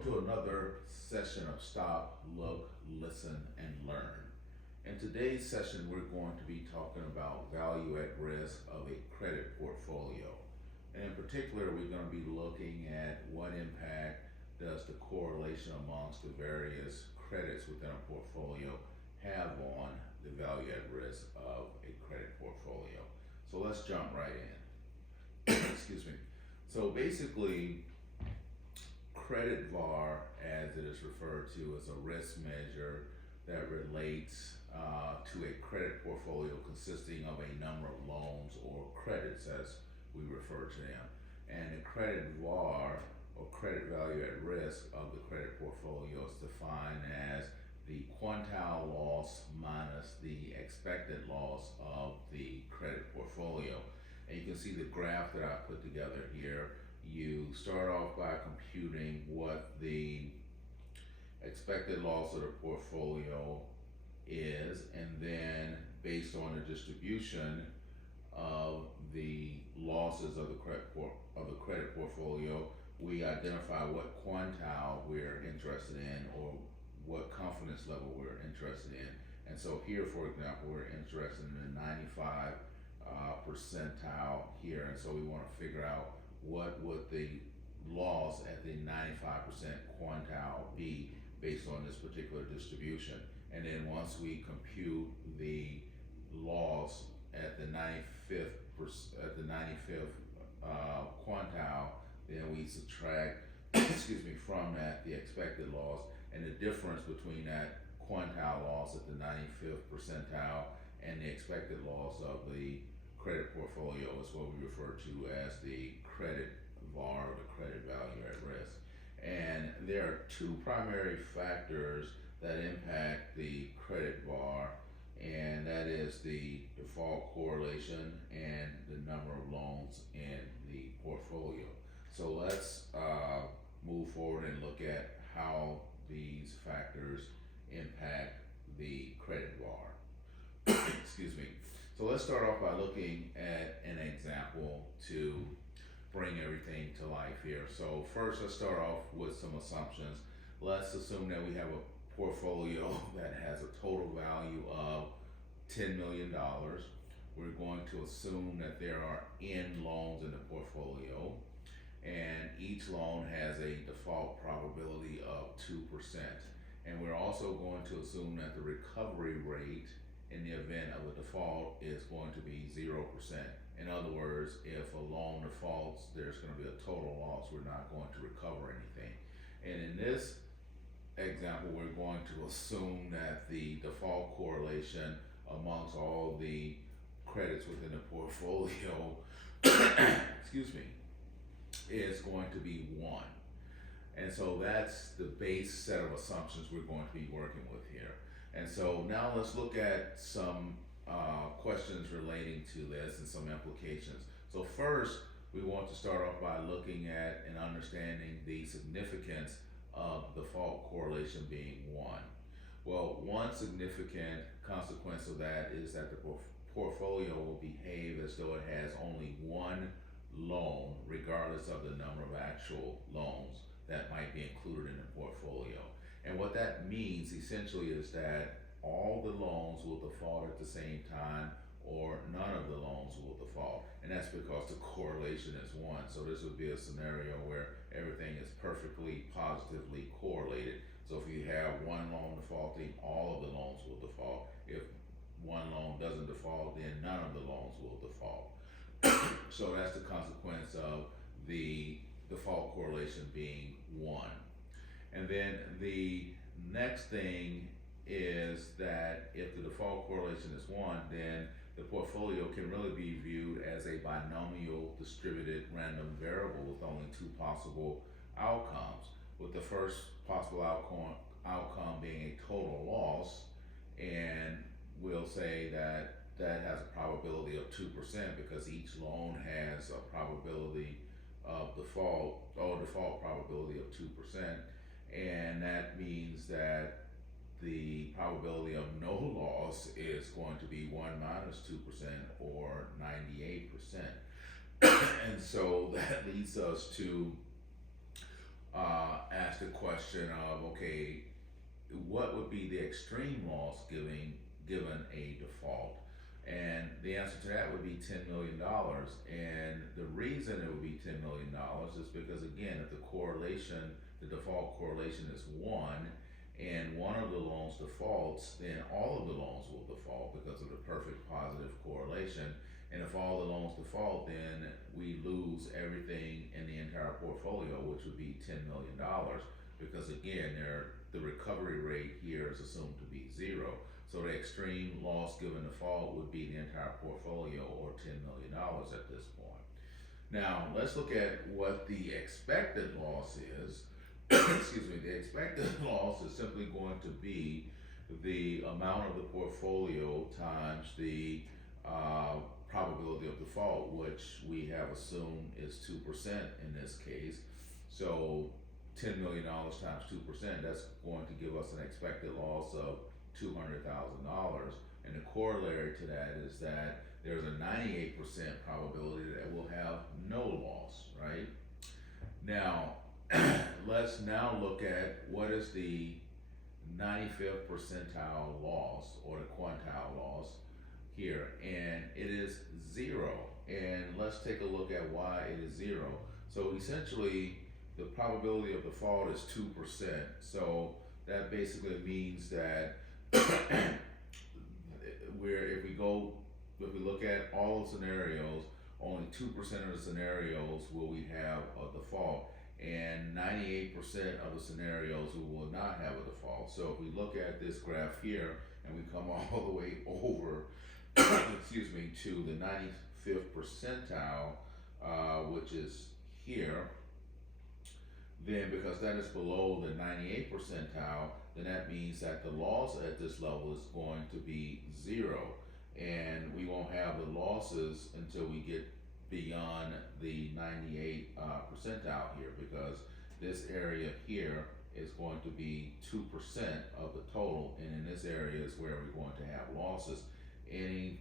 Welcome to another session of Stop, Look, Listen, and Learn. In today's session, we're going to be talking about value at risk of a credit portfolio. And in particular, we're going to be looking at what impact does the correlation amongst the various credits within a portfolio have on the value at risk of a credit portfolio. So let's jump right in. Excuse me. So basically, Credit VaR, as it is referred to, is a risk measure that relates to a credit portfolio consisting of a number of loans or credits, as we refer to them. And the credit VaR, or credit value at risk of the credit portfolio, is defined as the quantile loss minus the expected loss of the credit portfolio. And you can see the graph that I put together here. You start off by computing what the expected loss of the portfolio is, and then based on the distribution of the losses of the credit portfolio, we identify what quantile we're interested in, or what confidence level we're interested in. And so here, for example, we're interested in the 95 percentile here, and so we want to figure out what would the loss at the 95% quantile be based on this particular distribution. And then once we compute the loss at the 95th quantile, then we subtract excuse me, from that the expected loss, and the difference between that quantile loss at the 95th percentile and the expected loss of the credit portfolio is what we refer to as the credit VaR, or the credit value at risk. And there are two primary factors that impact the credit VaR, and that is the default correlation and the number of loans in the portfolio. So let's move forward and look at how these factors impact the credit VaR. Excuse me. So let's start off by looking at an example to bring everything to life here. So first, let's start off with some assumptions. Let's assume that we have a portfolio that has a total value of $10 million. We're going to assume that there are N loans in the portfolio, and each loan has a default probability of 2%. And we're also going to assume that the recovery rate in the event of a default is going to be 0%. In other words, if a loan defaults, there's going to be a total loss. We're not going to recover anything. And in this example, we're going to assume that the default correlation amongst all the credits within the portfolio excuse me, is going to be 1. And so that's the base set of assumptions we're going to be working with here. And so now let's look at some questions relating to this and some implications. So first, we want to start off by looking at and understanding the significance of default correlation being 1. Well, one significant consequence of that is that the portfolio will behave as though it has only one loan, regardless of the number of actual loans that might be included in the portfolio. And what that means essentially is that all the loans will default at the same time, or none of the loans will default. And that's because the correlation is 1. So this would be a scenario where everything is perfectly positively correlated. So if you have one loan defaulting, all of the loans will default. If one loan doesn't default, then none of the loans will default. So that's the consequence of the default correlation being 1. And then the next thing is that if the default correlation is 1, then the portfolio can really be viewed as a binomial distributed random variable with only 2 possible outcomes, with the first possible outcome being a total loss, and we'll say that that has a probability of 2% because each loan has a probability of default, or default probability of 2%. And that means that the probability of no loss is going to be 1 minus 2%, or 98%. And so that leads us to ask the question of, okay, what would be the extreme loss given a default? And the answer to that would be $10 million. And the reason it would be $10 million is because, again, if the default correlation is one, and one of the loans defaults, then all of the loans will default because of the perfect positive correlation. And if all the loans default, then we lose everything in the entire portfolio, which would be $10 million. Because again, the recovery rate here is assumed to be zero. So the extreme loss given default would be the entire portfolio, or $10 million at this point. Now, let's look at what the expected loss is. Excuse me, the expected loss is simply going to be the amount of the portfolio times the probability of default, which we have assumed is 2% in this case. So $10 million times 2%, that's going to give us an expected loss of $200,000. And the corollary to that is that there's a 98% probability that we'll have no loss, right? Now, let's now look at what is the 95th percentile loss, or the quantile loss here, and it is zero. And let's take a look at why it is zero. So essentially, the probability of default is 2%. So that basically means that if we look at all the scenarios, only 2% of the scenarios will we have a default, and 98% of the scenarios we will not have a default. So if we look at this graph here and we come all the way over, excuse me, to the 95th percentile, which is here, then because that is below the 98th percentile, then that means that the loss at this level is going to be zero. And we won't have the losses until we get beyond the 98 percentile here, because this area here is going to be 2% of the total, and in this area is where we're going to have losses. Any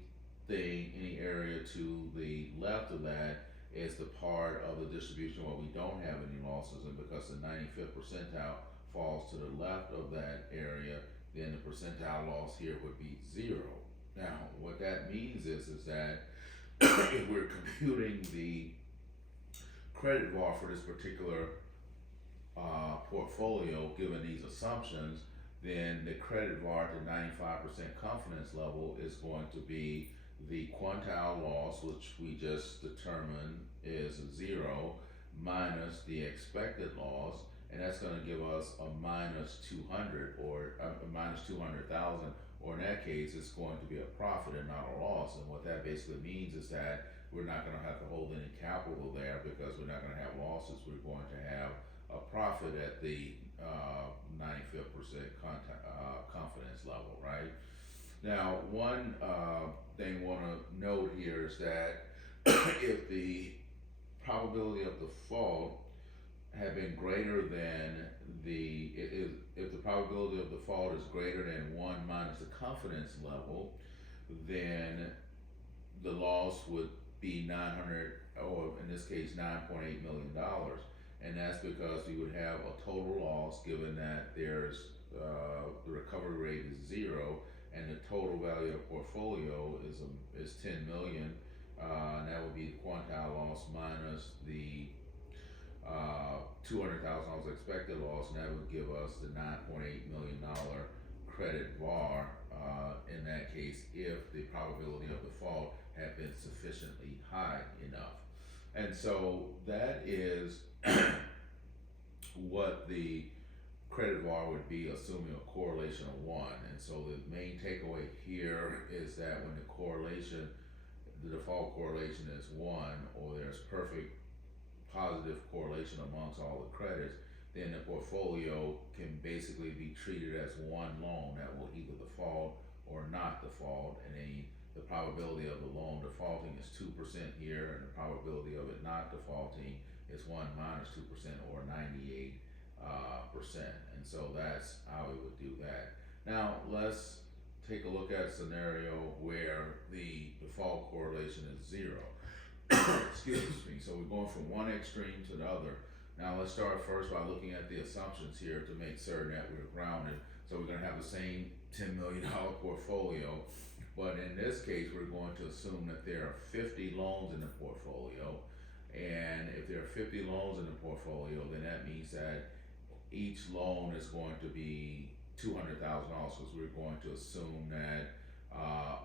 area to the left of that is the part of the distribution where we don't have any losses, and because the 95th percentile falls to the left of that area, then the percentile loss here would be zero. Now, what that means is that if we're computing the credit VaR for this particular portfolio, given these assumptions, then the credit VaR to 95% confidence level is going to be the quantile loss, which we just determined is zero, minus the expected loss, and that's going to give us a minus 200, or minus 200,000, or in that case, it's going to be a profit and not a loss. And what that basically means is that we're not going to have to hold any capital there, because we're not going to have losses. We're going to have a profit at the 95th percent confidence level, right? Now, one thing I want to note here is that if the probability of default had been greater than if the probability of default is greater than 1 minus the confidence level, then the loss would be 900, or in this case $9.8 million. And that's because we would have a total loss, given that there's the recovery rate is zero, and the total value of the portfolio is 10 million, and that would be the quantile loss minus the $200,000 expected loss, and that would give us the $9.8 million credit VaR, in that case, if the probability of default had been sufficiently high enough. And so that is what the credit VaR would be, assuming a correlation of 1. And so the main takeaway here is that when the default correlation is 1, or there's perfect positive correlation amongst all the credits, then the portfolio can basically be treated as one loan that will either default or not default. And then the probability of the loan defaulting is 2% here, and the probability of it not defaulting is 1 minus 2%, or 98%. And so that's how we would do that. Now, let's take a look at a scenario where the default correlation is zero. Excuse me. So we're going from one extreme to the other. Now let's start first by looking at the assumptions here to make certain that we're grounded. So we're gonna have the same $10 million portfolio, but in this case, we're going to assume that there are 50 loans in the portfolio. And if there are 50 loans in the portfolio, then that means that each loan is going to be $200,000, because we're going to assume that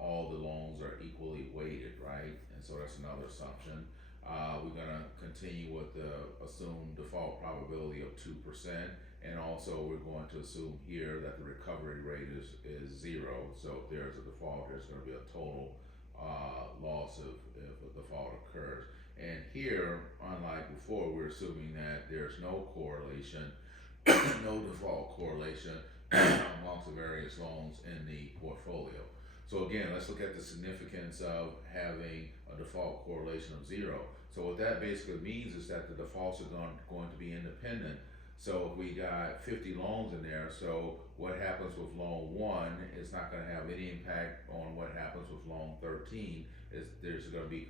all the loans are equally weighted, right? And so that's another assumption. We're gonna continue with the assumed default probability of 2%, and also we're going to assume here that the recovery rate is 0. So if there's a default, there's gonna be a total loss if a default occurs. And here, unlike before, we're assuming that there's no correlation, no default correlation amongst the various loans in the portfolio. So again, let's look at the significance of having a default correlation of 0. So what that basically means is that the defaults are going to be independent. So if we got 50 loans in there, so what happens with loan 1 is not going to have any impact on what happens with loan 13. There's going to be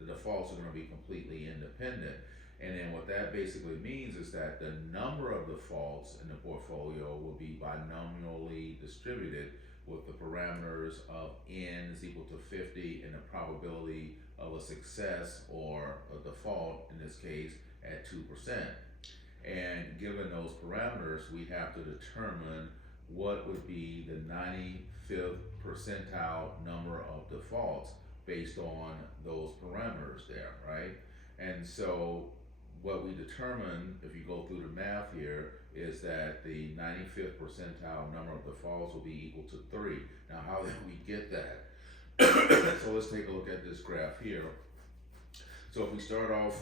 the defaults are going to be completely independent. And then what that basically means is that the number of defaults in the portfolio will be binomially distributed, with the parameters of n is equal to 50 and the probability of a success or a default, in this case, at 2%. And given those parameters, we have to determine what would be the 95th percentile number of defaults based on those parameters there, right? And so what we determine, if you go through the math here, is that the 95th percentile number of defaults will be equal to 3. Now, how did we get that? So let's take a look at this graph here. So if we start off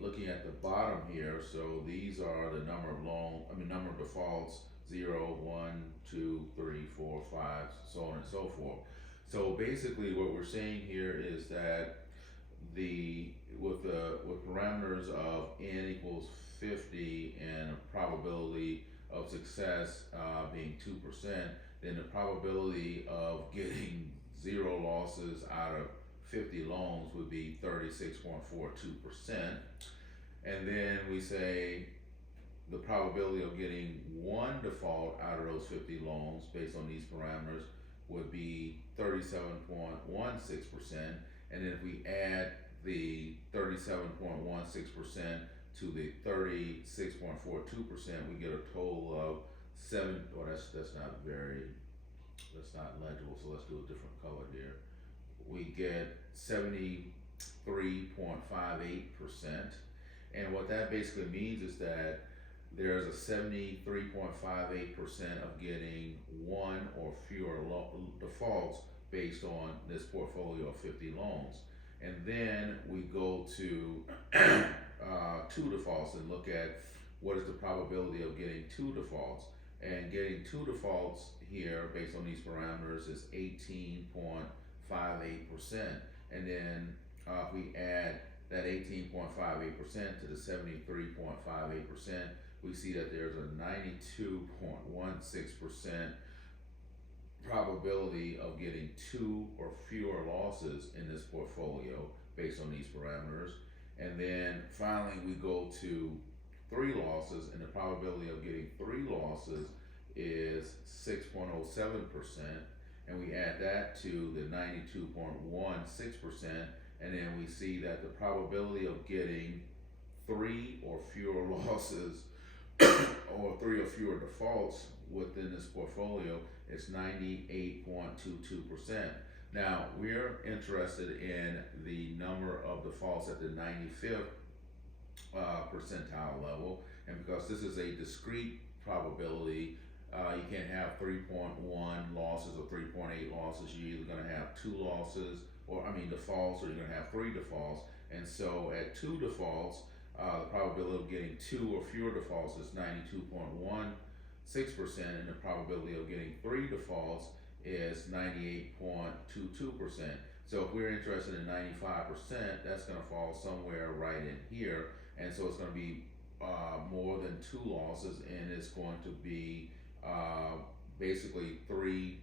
looking at the bottom here, so these are the number of defaults, 0, 1, 2, 3, 4, 5, so on and so forth. So basically what we're saying here is that with parameters of n equals 50 and a probability of success being 2%, then the probability of getting 0 losses out of 50 loans would be 36.42%. And then we say the probability of getting 1 default out of those 50 loans based on these parameters would be 37.16%. And then if we add the 37.16% to the 36.42%, we get a total of that's not legible, so let's do a different color here. We get 73.58%. And what that basically means is that there's a 73.58% of getting 1 or fewer defaults based on this portfolio of 50 loans. And then we go to 2 defaults and look at what is the probability of getting 2 defaults. And getting 2 defaults here based on these parameters is 18.58%. And then if we add that 18.58% to the 73.58%, we see that there's a 92.16% probability of getting 2 or fewer losses in this portfolio based on these parameters. And then finally we go to 3 losses, and the probability of getting 3 losses is 6.07%, and we add that to the 92.16%, and then we see that the probability of getting 3 or fewer losses or 3 or fewer defaults within this portfolio is 98.22%. Now, we're interested in the number of defaults at the 95th percentile level, and because this is a discrete probability, you can't have 3.1 losses or 3.8 losses. You're either going to have 2 losses, defaults, or you're going to have 3 defaults. And so at 2 defaults, the probability of getting 2 or fewer defaults is 92.16%, and the probability of getting 3 defaults is 98.22%. So if we're interested in 95%, that's going to fall somewhere right in here, and so it's going to be more than 2 losses, and it's going to be basically 3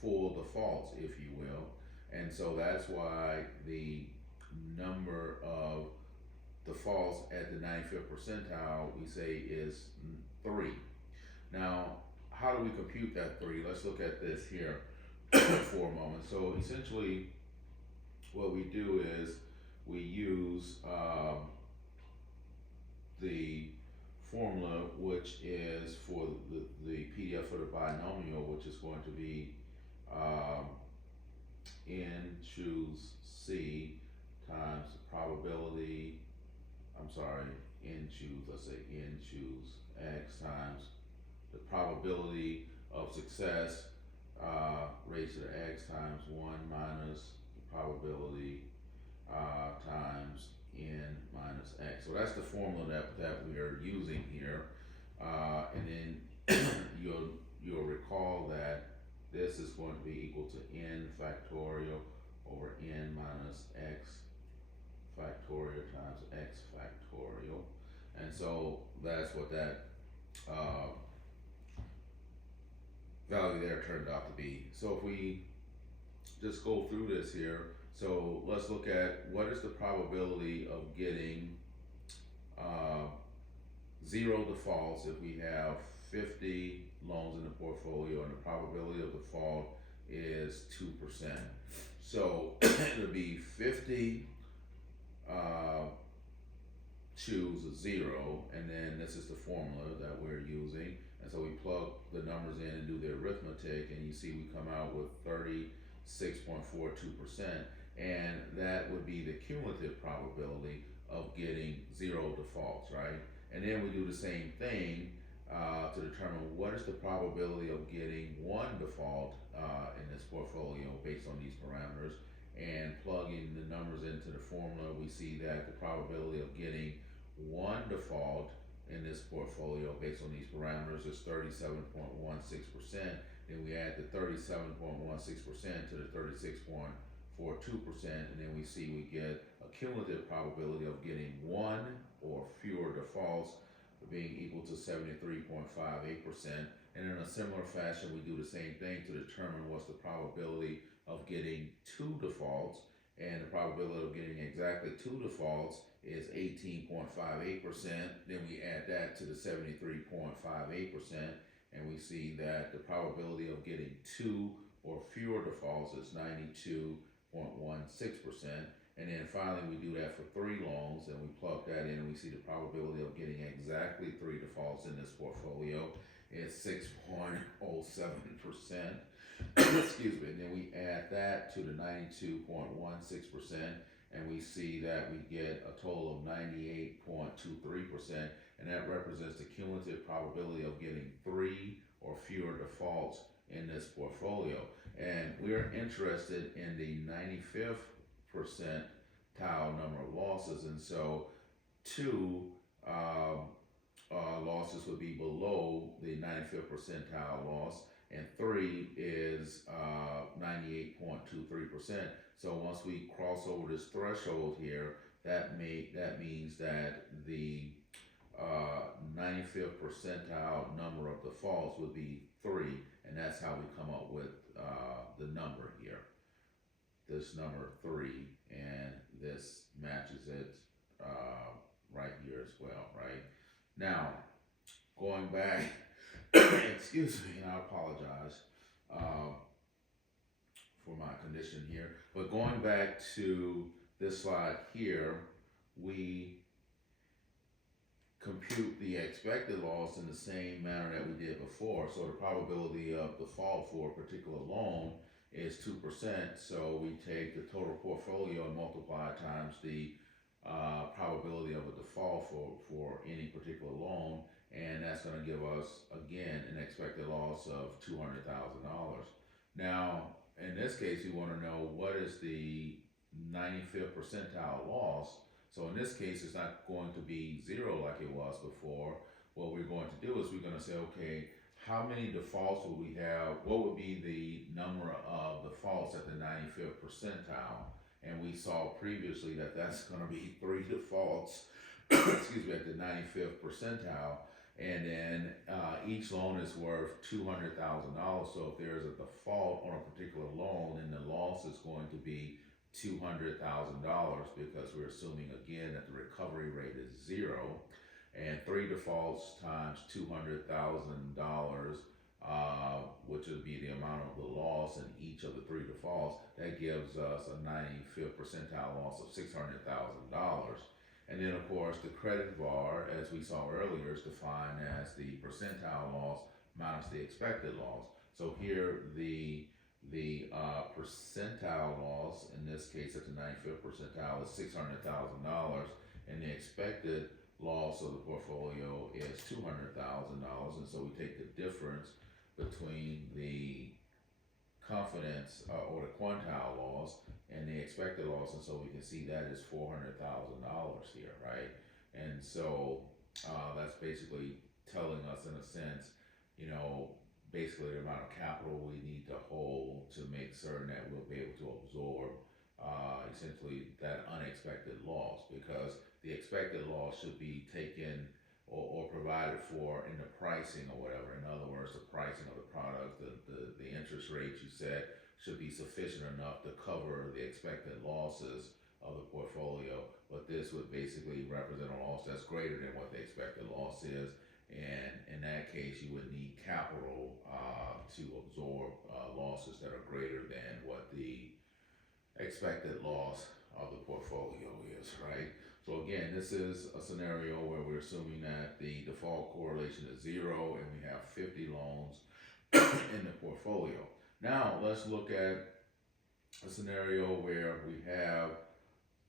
full defaults, if you will. And so that's why the number of defaults at the 95th percentile, we say is 3. Now, how do we compute that 3? Let's look at this here for a moment. So essentially, what we do is we use the formula, which is for the PDF for the binomial, which is going to be n choose c times the probability, let's say n choose x times the probability of success raised to the x times 1 minus the probability times n minus x. So that's the formula that we are using here. And then you'll recall that this is going to be equal to n factorial over n minus x factorial times x factorial. And so that's what that value there turned out to be. So if we just go through this here, so let's look at what is the probability of getting 0 defaults if we have 50 loans in the portfolio and the probability of default is 2%. So it'll be 50 choose 0, and then this is the formula that we're using. And so we plug the numbers in and do the arithmetic, and you see we come out with 36.42%, and that would be the cumulative probability of getting 0 defaults, right? And then we do the same thing to determine what is the probability of getting 1 default in this portfolio based on these parameters, and plugging the numbers into the formula, we see that the probability of getting 1 default in this portfolio based on these parameters is 37.16%. Then we add the 37.16% to the 36.42%, and then we see we get a cumulative probability of getting 1 or fewer defaults being equal to 73.58%. And in a similar fashion, we do the same thing to determine what's the probability of getting 2 defaults, and the probability of getting exactly 2 defaults is 18.58%. Then we add that to the 73.58%, and we see that the probability of getting 2 or fewer defaults is 92.16%. And then finally we do that for 3 loans, and we plug that in, and we see the probability of getting exactly 3 defaults in this portfolio is 6.07%. Excuse me. And then we add that to the 92.16%, and we see that we get a total of 98.23%, and that represents the cumulative probability of getting 3 or fewer defaults in this portfolio. And we're interested in the 95th percentile number of losses, and so 2 losses would be below the 95th percentile loss, and 3 is 98.23%. So once we cross over this threshold here, that means that the 95th percentile number of defaults would be 3, and that's how we come up with the number here. This number 3, and this matches it right here as well, right? Now, going back, excuse me, and I apologize for my condition here, but going back to this slide here, we compute the expected loss in the same manner that we did before. So the probability of default for a particular loan is 2%. So we take the total portfolio and multiply times the probability of a default for any particular loan, and that's going to give us, again, an expected loss of $200,000. Now, in this case, we want to know what is the 95th percentile loss. So in this case, it's not going to be 0 like it was before. What we're going to do is we're going to say, okay, how many defaults would we have? What would be the number of defaults at the 95th percentile? And we saw previously that that's going to be 3 defaults, excuse me, at the 95th percentile. And then each loan is worth $200,000. So if there's a default on a particular loan, then the loss is going to be $200,000 because we're assuming again that the recovery rate is zero, and three defaults times $200,000, which would be the amount of the loss in each of the three defaults. That gives us a 95th percentile loss of $600,000. And then, of course, the credit VaR, as we saw earlier, is defined as the percentile loss minus the expected loss. So here, the percentile loss, in this case at the 95th percentile, is $600,000, and the expected loss of the portfolio is $200,000, and so we take the difference between the confidence or the quantile loss and the expected loss, and so we can see that is $400,000 here, right? And so that's basically telling us, in a sense, you know, basically the amount of capital we need to hold to make certain that we'll be able to absorb essentially that unexpected loss, because the expected loss should be taken or provided for in the pricing or whatever. In other words, the pricing of the product, the interest rate you set should be sufficient enough to cover the expected losses of the portfolio, but this would basically represent a loss that's greater than what the expected loss is, and in that case you would need capital to absorb losses that are greater than what the expected loss of the portfolio is, right? So again, this is a scenario where we're assuming that the default correlation is zero and we have 50 loans in the portfolio. Now let's look at a scenario where we have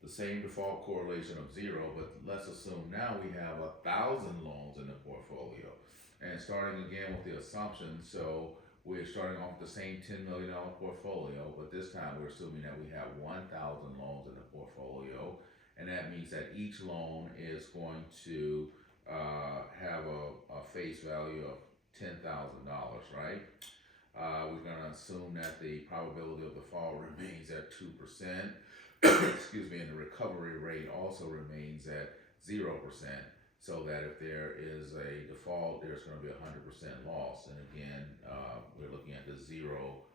the same default correlation of zero, but let's assume now we have 1,000 loans in the portfolio. And starting again with the assumption, so we're starting off with the same $10 million portfolio, but this time we're assuming that we have 1,000 loans in the portfolio, and that means that each loan is going to have a face value of $10,000, right? We're going to assume that the probability of default remains at 2%, excuse me, and the recovery rate also remains at 0%, so that if there is a default, there's going to be a 100% loss. And again, we're looking at the zero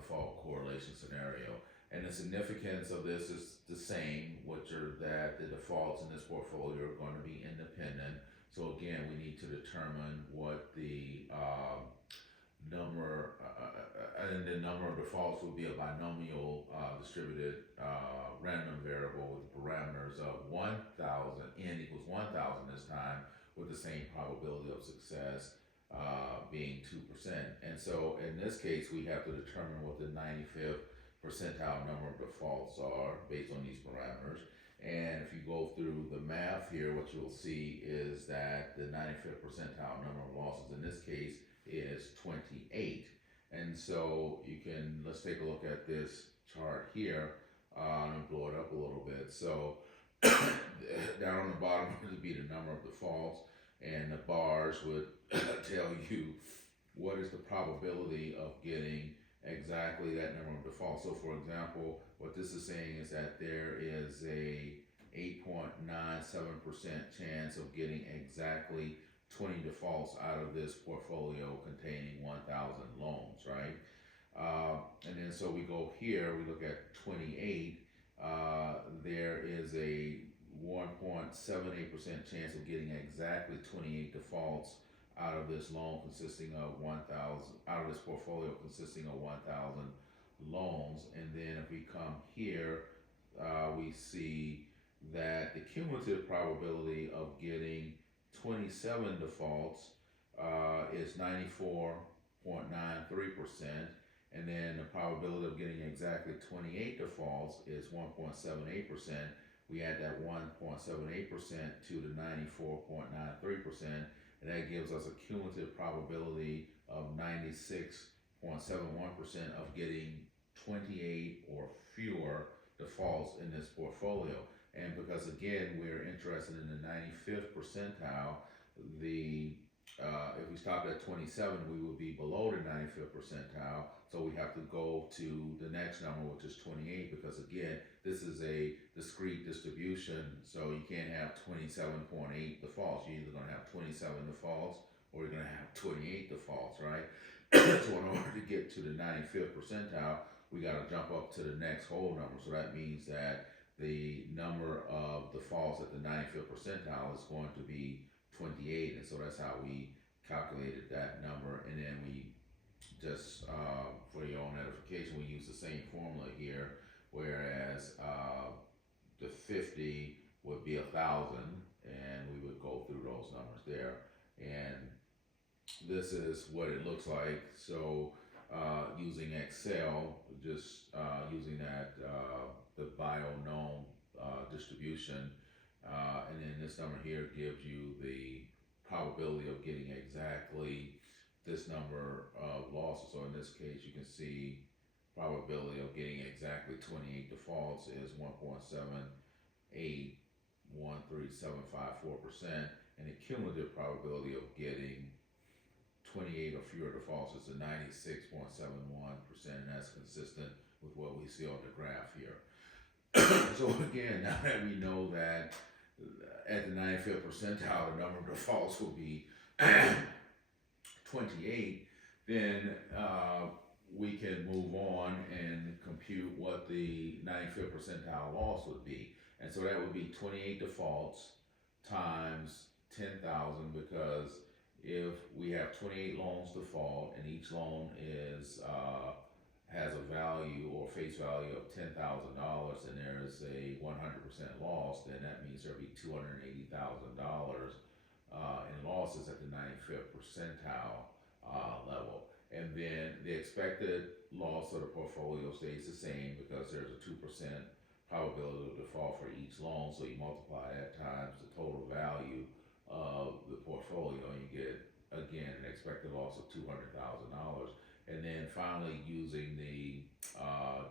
default correlation scenario. And the significance of this is the same, which are that the defaults in this portfolio are going to be independent. So again, we need to determine what the number, and the number of defaults will be a binomial distributed random variable with parameters of 1,000, n equals 1,000 this time, with the same probability of success being 2%. And so in this case, we have to determine what the 95th percentile number of defaults are based on these parameters. And if you go through the math here, what you'll see is that the 95th percentile number of losses in this case is 28. And so you can, let's take a look at this chart here and blow it up a little bit. So down on the bottom would be the number of defaults, and the bars would tell you what is the probability of getting exactly that number of defaults. So for example, what this is saying is that there is a 8.97% chance of getting exactly 20 defaults out of this portfolio containing 1,000 loans, right? And then so we go here, we look at 28, there is a 1.78% chance of getting exactly 28 defaults out of this loan consisting of 1,000, out of this portfolio consisting of 1,000 loans. And then if we come here, we see that the cumulative probability of getting 27 defaults is 94.93%, and then the probability of getting exactly 28 defaults is 1.78%. We add that 1.78% to the 94.93%, and that gives us a cumulative probability of 96.71% of getting 28 or fewer defaults in this portfolio. And because again, we're interested in the 95th percentile, if we stopped at 27, we would be below the 95th percentile. So we have to go to the next number, which is 28, because again, this is a discrete distribution. So you can't have 27.8 defaults. You're either going to have 27 defaults or you're going to have 28 defaults, right? So in order to get to the 95th percentile, we gotta jump up to the next whole number. So that means that the number of defaults at the 95th percentile is going to be 28, and so that's how we calculated that number. And then we just, for your own edification, we use the same formula here, whereas the 50 would be 1,000, and we would go through those numbers there. And this is what it looks like. So using Excel, just using that the binomial distribution, and then this number here gives you the probability of getting exactly this number of losses. So in this case, you can see probability of getting exactly 28 defaults is 1.781375.4%, and the cumulative probability of getting 28 or fewer defaults is a 96.71%, and that's consistent with what we see on the graph here. So again, now that we know that at the 95th percentile, the number of defaults will be 28, then we can move on and compute what the 95th percentile loss would be. And so that would be 28 defaults times 10,000, because if we have 28 loans default and each loan is has a value or face value of $10,000, and there is a 100% loss, then that means there'll be $280,000 in losses at the 95th percentile level. And then the expected loss of the portfolio stays the same, because there's a 2% probability of default for each loan. So you multiply that times the total value of the portfolio, and you get, again, an expected loss of $200,000. And then finally, using the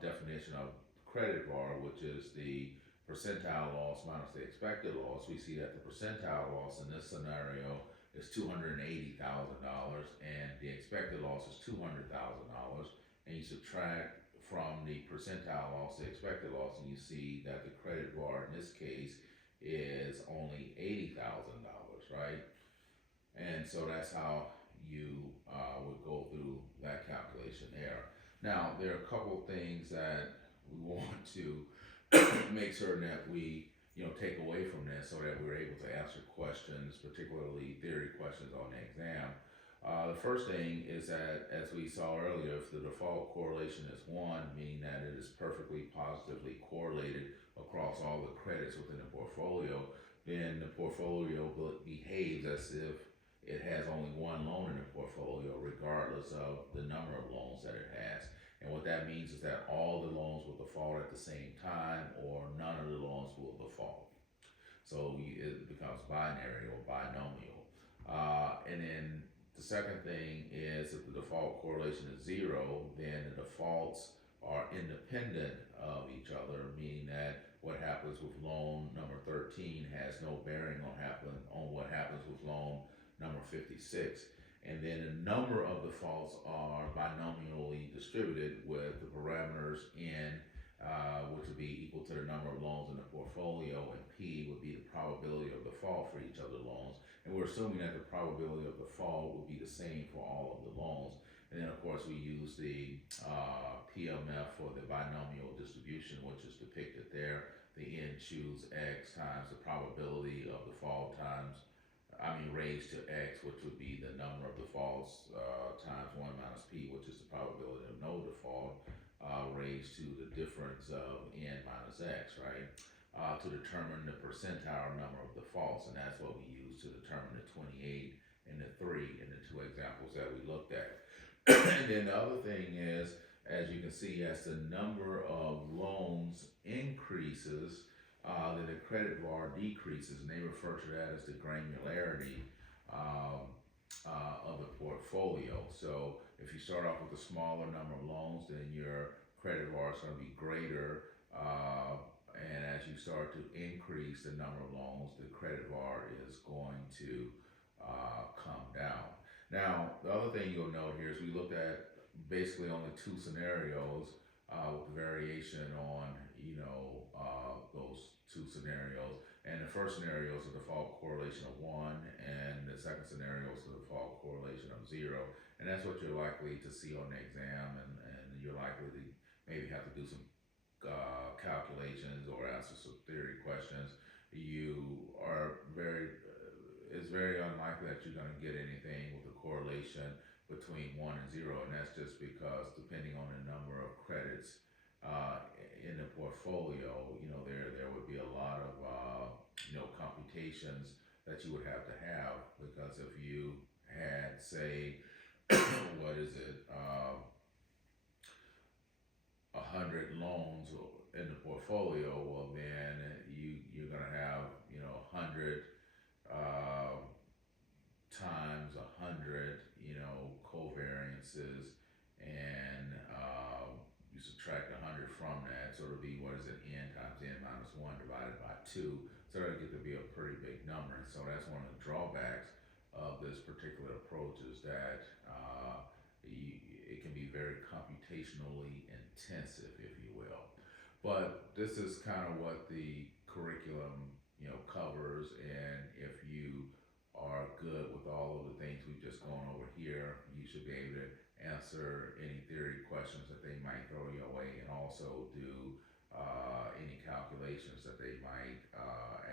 definition of credit VaR, which is the percentile loss minus the expected loss, we see that the percentile loss in this scenario is $280,000, and the expected loss is $200,000. And you subtract from the percentile loss the expected loss, and you see that the credit VaR in this case is only $80,000, right? And so that's how you would go through that calculation there. Now, there are a couple things that we want to make certain that we take away from this, so that we're able to answer questions, particularly theory questions on the exam. The first thing is that, as we saw earlier, if the default correlation is 1, meaning that it is perfectly positively correlated across all the credits within the portfolio, then the portfolio behaves as if it has only one loan in the portfolio, regardless of the number of loans that it has. And what that means is that all the loans will default at the same time, or none of the loans will default. So it becomes binary or binomial. And then the second thing is, if the default correlation is 0, then the defaults are independent of each other, meaning that what happens with loan number 13 has no bearing on what happens with loan number 56. And then the number of defaults are binomially distributed, with the parameters n, which would be equal to the number of loans in the portfolio, and p would be the probability of default for each of the loans. And we're assuming that the probability of default will be the same for all of the loans. And then, of course, we use the PMF for the binomial distribution, which is depicted there. The n choose x times the probability of default raised to x, which would be the number of defaults, times 1 minus p, which is the probability of no default, raised to the difference of n minus x, right? To determine the percentile number of defaults, and that's what we use to determine the 28 and the 3 in the 2 examples that we looked at. And then the other thing is, as you can see, as the number of loans increases, then the credit VaR decreases, and they refer to that as the granularity of the portfolio. So if you start off with a smaller number of loans, then your credit VaR is going to be greater, and as you start to increase the number of loans, the credit VaR is going to come down. Now, the other thing you'll note here is we looked at basically only 2 scenarios with the variation on those 2 scenarios. And the first scenario is a default correlation of 1, and the second scenario is a default correlation of 0. And that's what you're likely to see on the exam, and you're likely to maybe have to do some calculations or answer some theory questions, you are it's very unlikely that you're going to get anything with a correlation between 1 and 0, and that's just because depending on the number of credits in the portfolio, there would be a lot of computations that you would have to have, because if you had, say, what is it, 100 loans in the portfolio, well then you're gonna have 100 uh, times 100 covariances, and you subtract 100 from that, so it'll be, what is it, n times n minus 1 divided by 2, so it'll get to be a pretty big number. And so that's one of the drawbacks of this particular approach, is that it can be very computationally intensive, if you will. But this is kind of what the curriculum covers, and if you are good with all of the things we've just gone over here, you should be able to answer any theory questions that they might throw your way, and also do any calculations that they might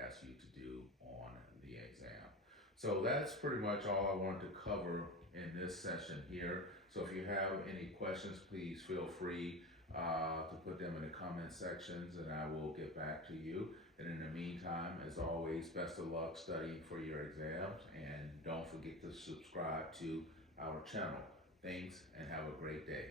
ask you to do on the exam. So that's pretty much all I wanted to cover in this session here. So if you have any questions, please feel free to put them in the comment sections, and I will get back to you. And in the meantime, as always, best of luck studying for your exams, and don't forget to subscribe to our channel. Thanks, and have a great day.